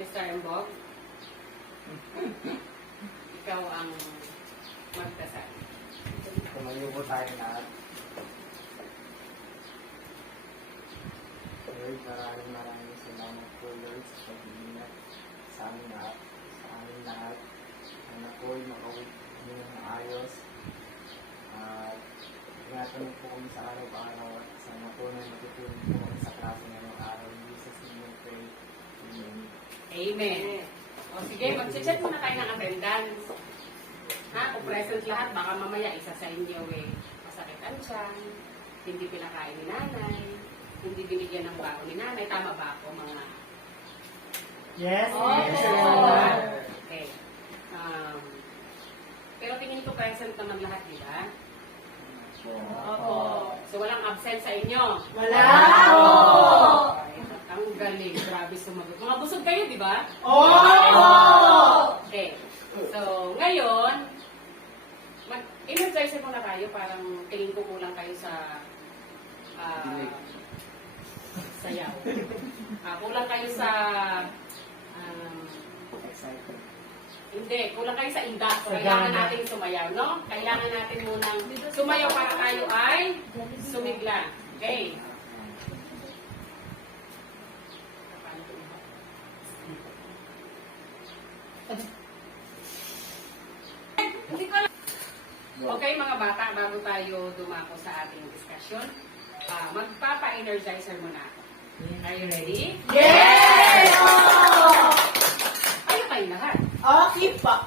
Mr. Mbog, ikaw ang magdasal. Tumayo po tayo lahat. Lord, maraming salamat po, Lord, sa pag-iingat sa amin lahat. Na po, makauwi kami ng maayos. At ingatan po kami sa araw-araw at sana po na matutulong po kami sa klase ngayong araw. In Jesus' name we pray. Amen. Amen. O sige, mag-check muna tayo ng attendance. Ha, kung present lahat, baka mamaya isa sa inyo masakit ang tiyan, hindi pinakain ni nanay, hindi binigyan ng bago ni nanay. Tama ba ako, mga? Yes. Oh, Yes. okay. Pero tingin ko present naman lahat, di ba? Opo. So walang absent sa inyo? Wala po! po. Ang galing, grabe sumagot. Mga busog kayo, di ba? Opo. Okay. So, ngayon, mag-energize muna tayo. Parang tingin ko kulang kayo sa sayaw. Kulang kayo sa hindi, kulang kayo sa inda. So, kailangan natin sumayaw, no? Kailangan natin munang sumayaw para tayo ay sumigla. Okay. Okay mga bata, bago tayo dumako sa ating discussion, magpapa-energizer muna ako. Are you ready? Yes! Kayo kayo lahat. Okay pa.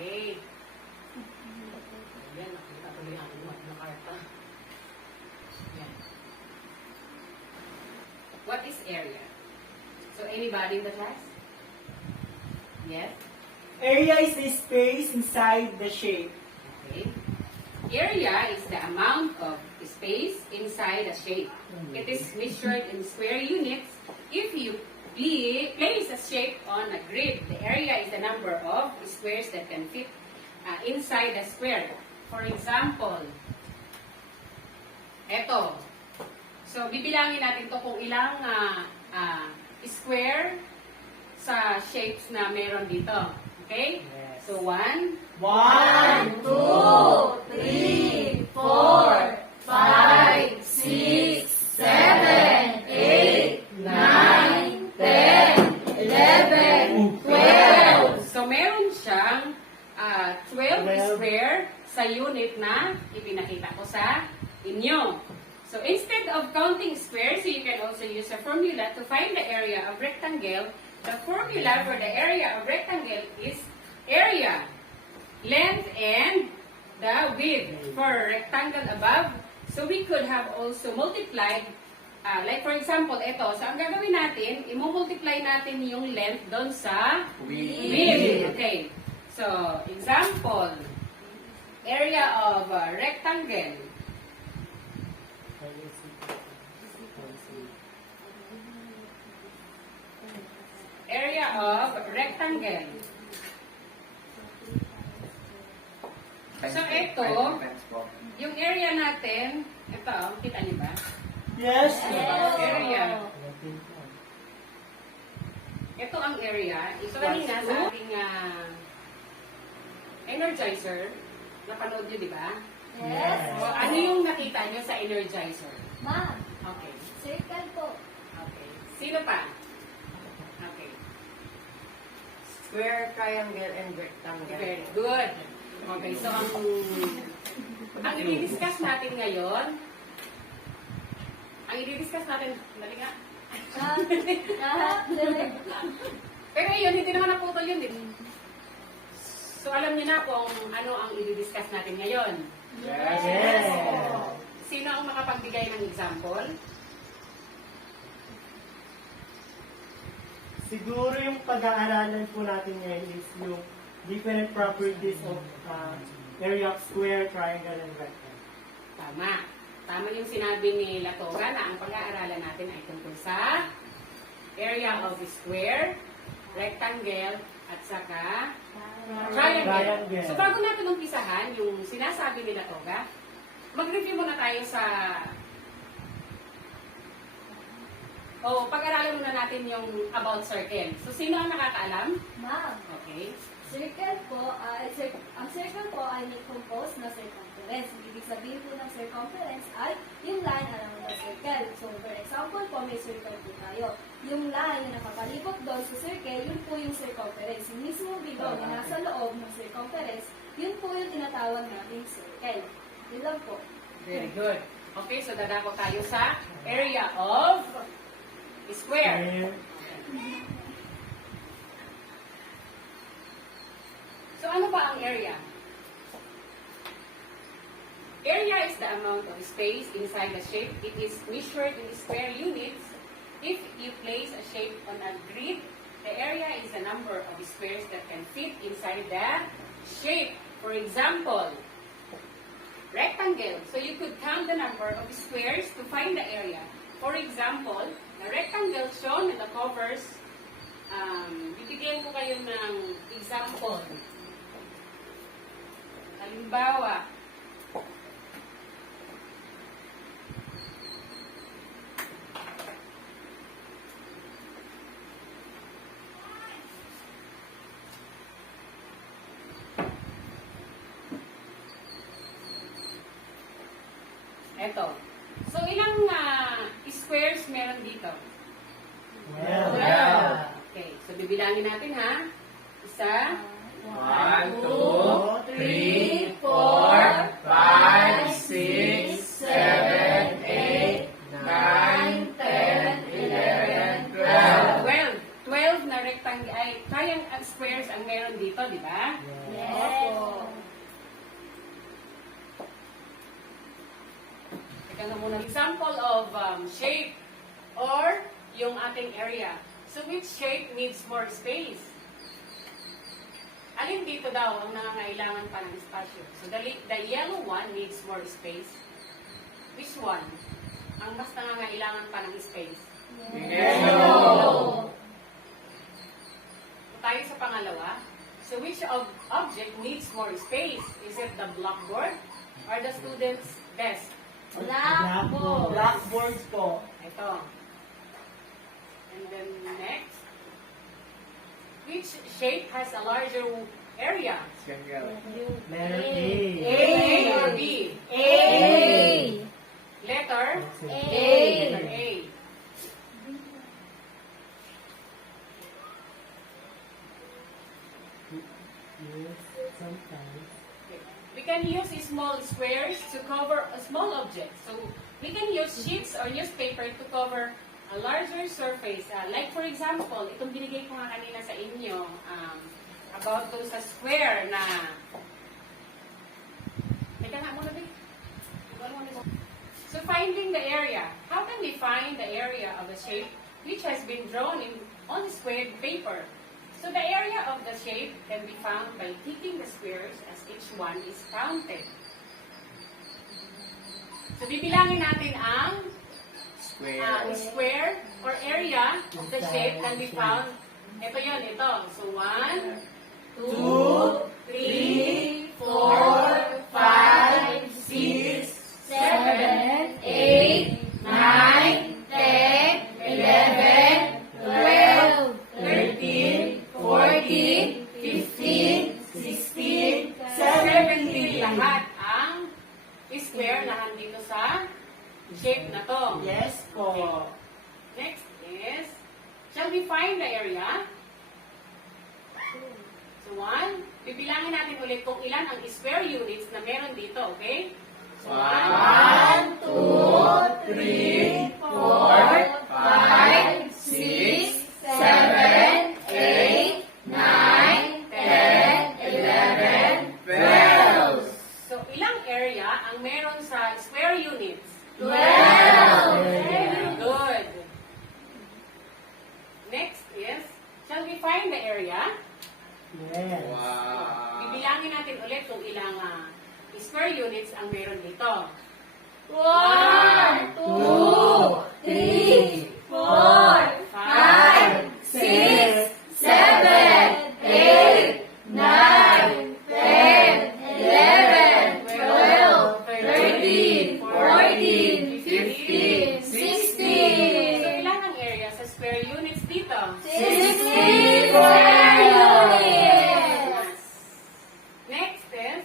Hey! What is area? So anybody in the class? Yes? Area is the space inside the shape. Okay. area is the amount of space inside a shape. It is measured in square units. If you place a shape on a grid, the area is the number of squares that can fit inside a square. For example, eto. So, bibilangin natin to kung ilang square sa shapes na meron dito. Okay? Yes. So, 1, 1, 2, 3, 4, 5, 6, 7, 8, 9, 10, 11, 12. So, meron siyang 12 12. square sa unit na ipinakita ko sa inyo. So, instead of counting squares, you can also use a formula to find the area of rectangle. The formula for the area of rectangle is area, length, and the width for rectangle above. So, we could have also multiplied, like for example, ito. So, ang gagawin natin, i-multiply natin yung length doon sa width. Okay. So, example, area of rectangle. Area of rectangle. So, ito, yung area natin, ito, kita niyo ba? Yes. Area. Ito ang area. Ito kanina sa ating energizer. Napanood niyo, di ba? Yes. O, ano yung nakita niyo sa energizer? Ma'am, Okay. circle po. Okay. Sino pa? Okay. Square, triangle, and rectangle. Very good. Okay, so ang i-discuss natin ngayon, dali nga. Pero yun, hindi naman naputol yun, din. So, alam niyo na kung ano ang i-discuss natin ngayon. Yes. Sino ang makapagbigay ng example? Siguro yung pag-aaralan po natin ngayon is yung different properties of area of square, triangle, and rectangle. Tama. Tama yung sinabi ni Latoga na ang pag-aaralan natin ay tungkol sa area of square, rectangle, at saka triangle. Triangle. So bago natin umpisahan yung sinasabi ni Latoga, mag-review muna tayo sa pag-aralan muna natin yung about circle. So sino ang nakakaalam? Ma'am, Okay. circle po, ang circle po ay may compose na circumference. Ibig sabihin po ng circumference ay yung line around the circle. So, for example po, may circle po tayo. Yung line na nakapalibot doon sa circle, yun po yung circumference. Yung mismo below na nasa loob ng circumference, yun po yung tinatawag nating circle. Yun lang po. Very good. Okay, so dadako tayo sa area of square. So ano ba ang area? Area is the amount of space inside a shape. It is measured in square units. If you place a shape on a grid, the area is the number of squares that can fit inside the shape. For example, rectangle. So you could count the number of squares to find the area. For example, the rectangle shown in the covers, bibigyan ko kayo ng example. Halimbawa, eto. So, ilang squares meron dito? Well. Okay, so bibilangin natin ha. Isa, 1, 3, 2, 4, 5, 6, 7, 8, 9, 10, 11, 12 na rectangle, ay kayang squares ang meron dito, di ba? Yes. Teka na muna. Example of shape or yung ating area. So, which shape needs more space? alin dito daw ang nangangailangan pa ng espasyo? So, the yellow one needs more space. Which one? Ang mas nangangailangan pa ng space? Yellow. Tayo sa pangalawa. So, which object needs more space? Is it the blackboard or the student's desk? Blackboard. Blackboards po. Ito. And then next. Which shape has a larger area? Circle. Letter A. A or B? A. Letter? A. Letter A. Yes, sometimes. We can use small squares to cover a small object. So, we can use sheets or newspaper to cover a larger surface. Like for example, itong binigay ko nga kanina sa inyo, about dun sa square na... Teka nga muna, Vic. So, finding the area. How can we find the area of a shape which has been drawn on squared paper? So, the area of the shape can be found by ticking the squares as each one is counted. So, bibilangin natin ang square or area of the shape can be found. Ito yun, ito. So, 1, 2, 3, 4, 5, 6, 7, 8, 9, 10, 11, 12, 13, 14, 15, 16, 17. Lahat ang square na nandito sa shape na to. Yes po. Next is, shall we find the area? So, 1, bibilangin natin ulit kung ilan ang square units na meron dito, okay? So, 1, 2, 3, 4, 5, 6, 7, 8, 9, 10, 11, 12. So, ilang area ang meron sa square units? 12. Very good. Next is, shall we find the area? Yes. Bibilangin natin ulit kung ilang square units ang meron dito. 1, 2, 3, 4, 5, 6, 7, 8, 9, 10, 11, 12, 13, 14, 15, 16. So, ilan ang area sa square units dito? 16 square units. Next is,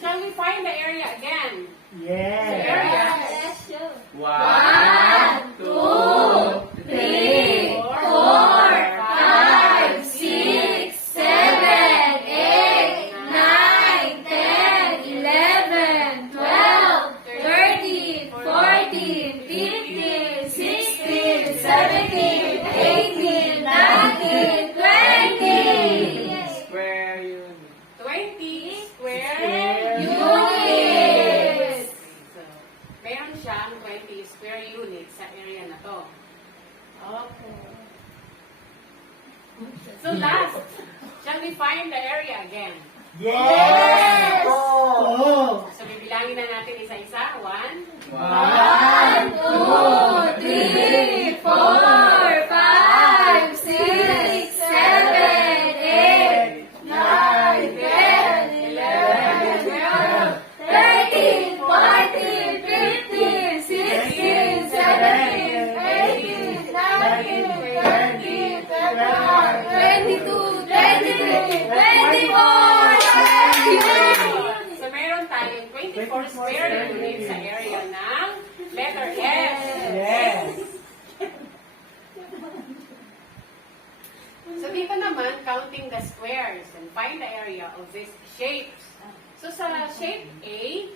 shall we find the area again? Yes. Yes, sure. 1, 2, 3, 4, 5, 6, 7, 8, 9, 10, 11, 12, 13, 14, 15, 16, 17, 18, 19, 20. Square unit. 20 square Units. So, meron siyang 20 square units sa area na to. Okay. So last, shall we find the area again? Yes. Oh. So bibilangin na natin isa-isa. 1, 1, 2, 3, 4, 5, 6, 7, 8, 9, 10, 11, 12, 13, 14, 15, 16, 17, 18, 19, 20, 21, 22, 23, 24. So meron tayong 24 square units sa area ng letter S. Yes. So dito naman, counting the squares and find the area of these shapes. So sa shape A,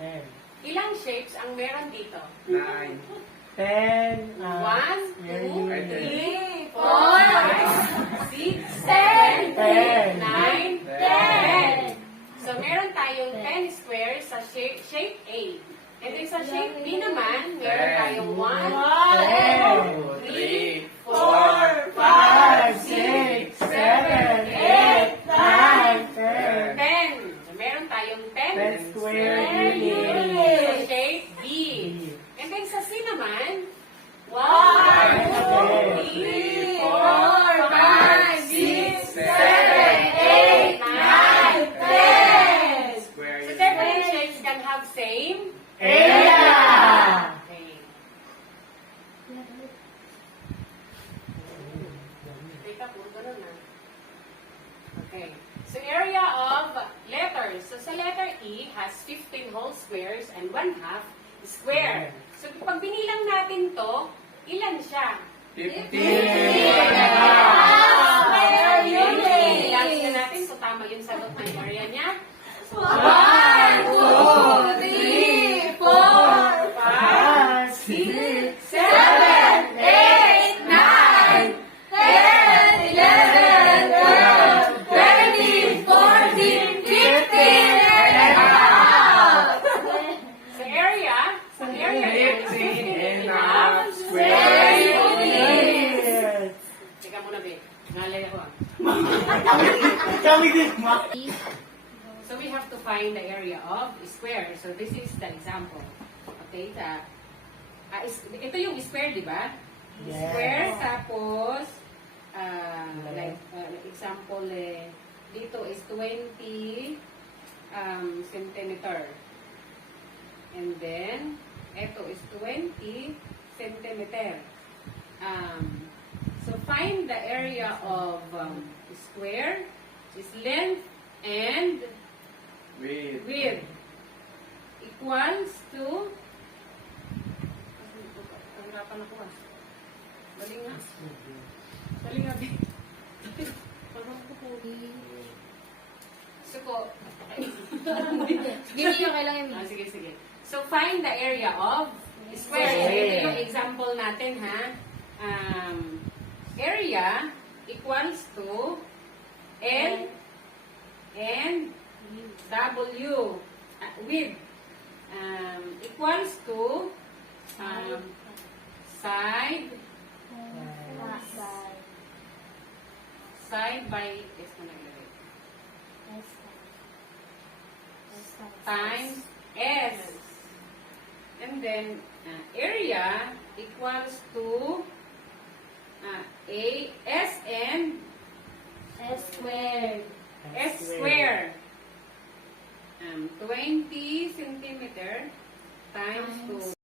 Ten. ilang shapes ang meron dito? 9. 10. 1, square 2, unit. 3, 4, 6, 7, 8, 9, 10. So meron tayong 10 squares sa shape A. And then sa shape B naman, meron tayong 1, 2, 3, 4, 5, 6, 7, yung 10 10 square units. units. So, shape B. B. And then sa C naman, 1, 2, 3, 4, 5, 6, 7, 8, 9, 10. Square So unit. different shapes can have same Area! Okay. Teka, puro ganun na. Okay. So area of letters. So sa letter E has 15 whole squares and 1/2 square. So pag binilang natin to, ilan siya? 15. Square unit. Ilan na natin, so tama yung sagot ng area niya. So, 1, 2, 3, 4, 5, 6, 7, 8, 9, 10, 11, 12, 13, 14, 15, and out! sa area, ang area niya is 15 and a half Square unit. Yes. Teka muna, babe. Ngalay ako ah. Kami din, ma. So we have to find the area of square. So this is the example. Okay, ito yung square, di ba? Yes. Square, tapos, example, dito is 20 centimeter. And then, ito is 20 centimeter. So find the area of square is length and With. width equals to Pahirapan ako ah. Dali nga. Dali nga, babe. Parang ko po. So ko. Sige niyo, kailangan Ah, sige, sige. So find the area of square. So, ito yung example natin ha. Area equals to L and W width equals to side by is na naglagay times S, and then area equals to S and S squared. S square. 20 centimeter times 2.